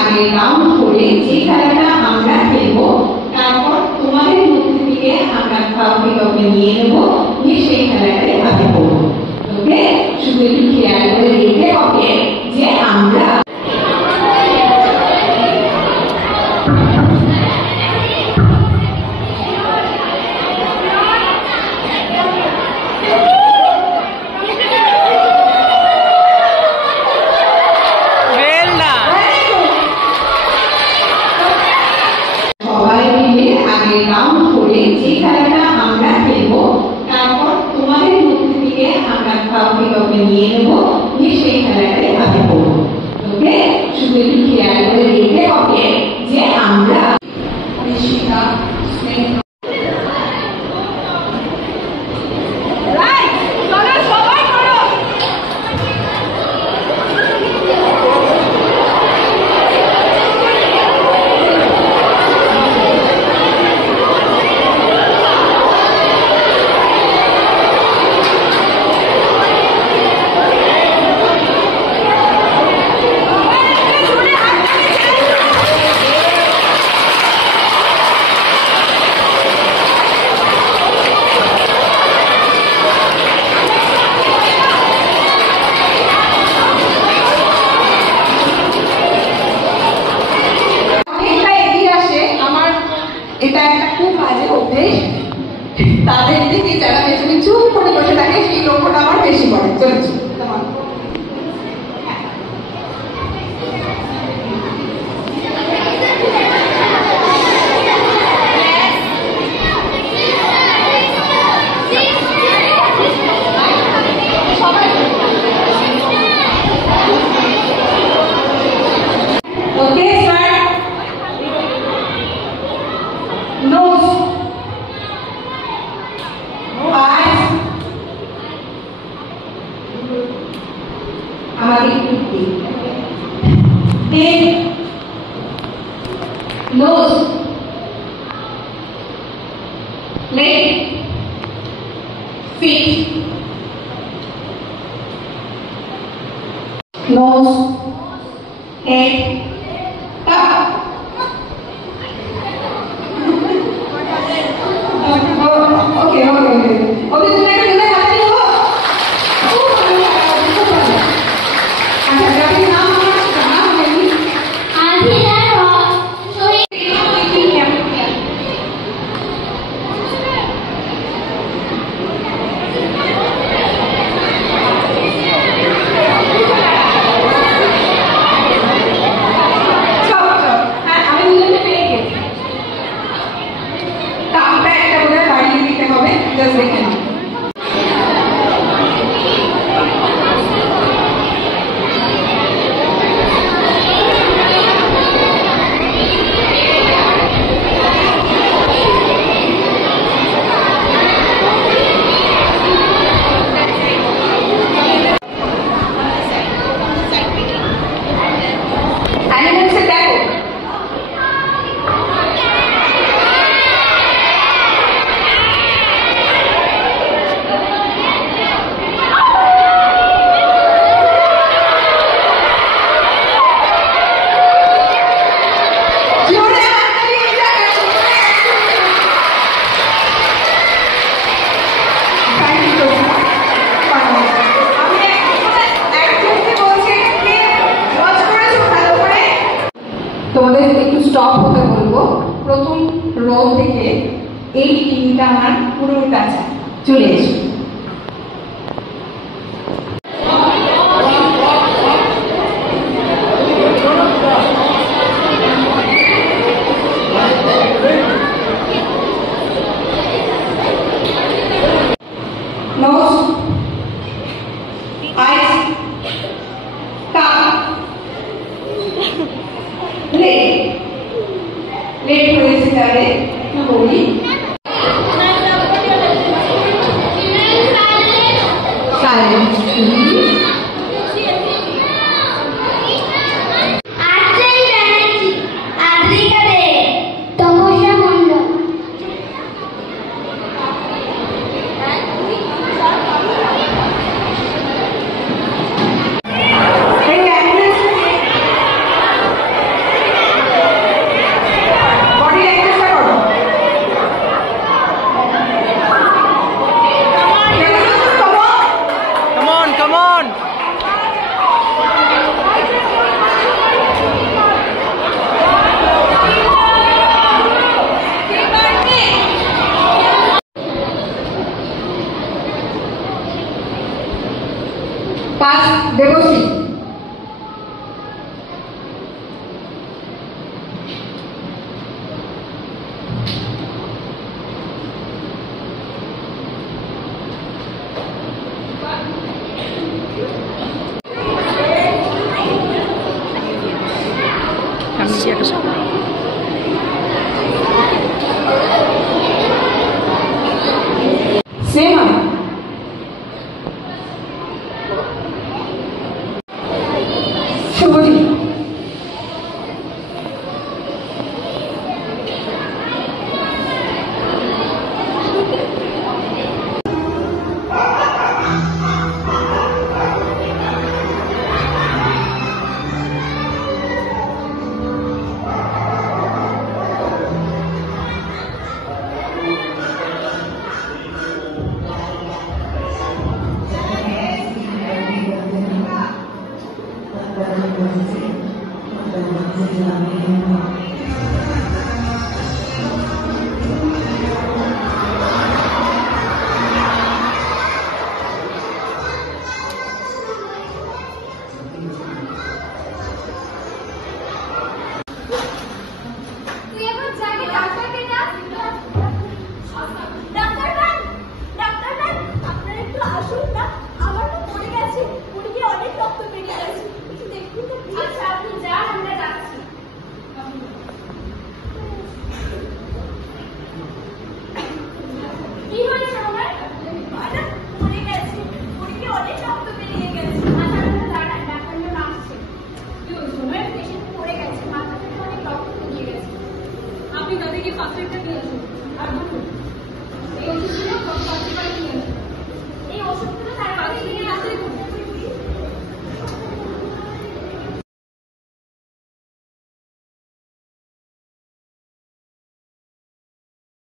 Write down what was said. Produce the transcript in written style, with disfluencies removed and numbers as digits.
আগে রাউন্ড করে যে খেলাটা আমরা খেলবো, তারপর তোমাদের মধ্যে থেকে আমরা কাউকে নিয়ে নেবো, নিয়ে সেই খেলাটাই আগে করবো। ওকে, শুধু একটু খেয়াল করে দেখতে হবে যে আমরা সবাই মিলে আগে রাউন্ড করে যে খেলাটা আমরা খেলবো, তারপর তোমাদের মধ্যে থেকে আমরা কাউকে নিয়ে নেবো, নিয়ে সেই খেলাটাই আগে করবো। ওকে, শুধু একটু খেয়াল করে দেখতে হবে যে আমরা এটা একটা খুব বাজে অভ্যেস। তাদের থেকে যারা পেছনে চুপ করে বসে থাকে সেই লক্ষ্যটা আমার বেশি পড়ে। চলছে nose, leg, feet, nose, head, top. Okay, just দেখে নাও। তোমাদের একটু স্টপ হতে বলবো। প্রথম রো থেকে এই টিমটা আমার পুরো কাছে চলে এসো। Nose, eyes, tongue, leg. Leg হয়েছে তাহলে একটু বলি। সামনে দিয়ে একটা স্নেহা, শুভদীপ, আপনি তাদেরকে ফার্স্ট এডটা দিয়ে আসুন আর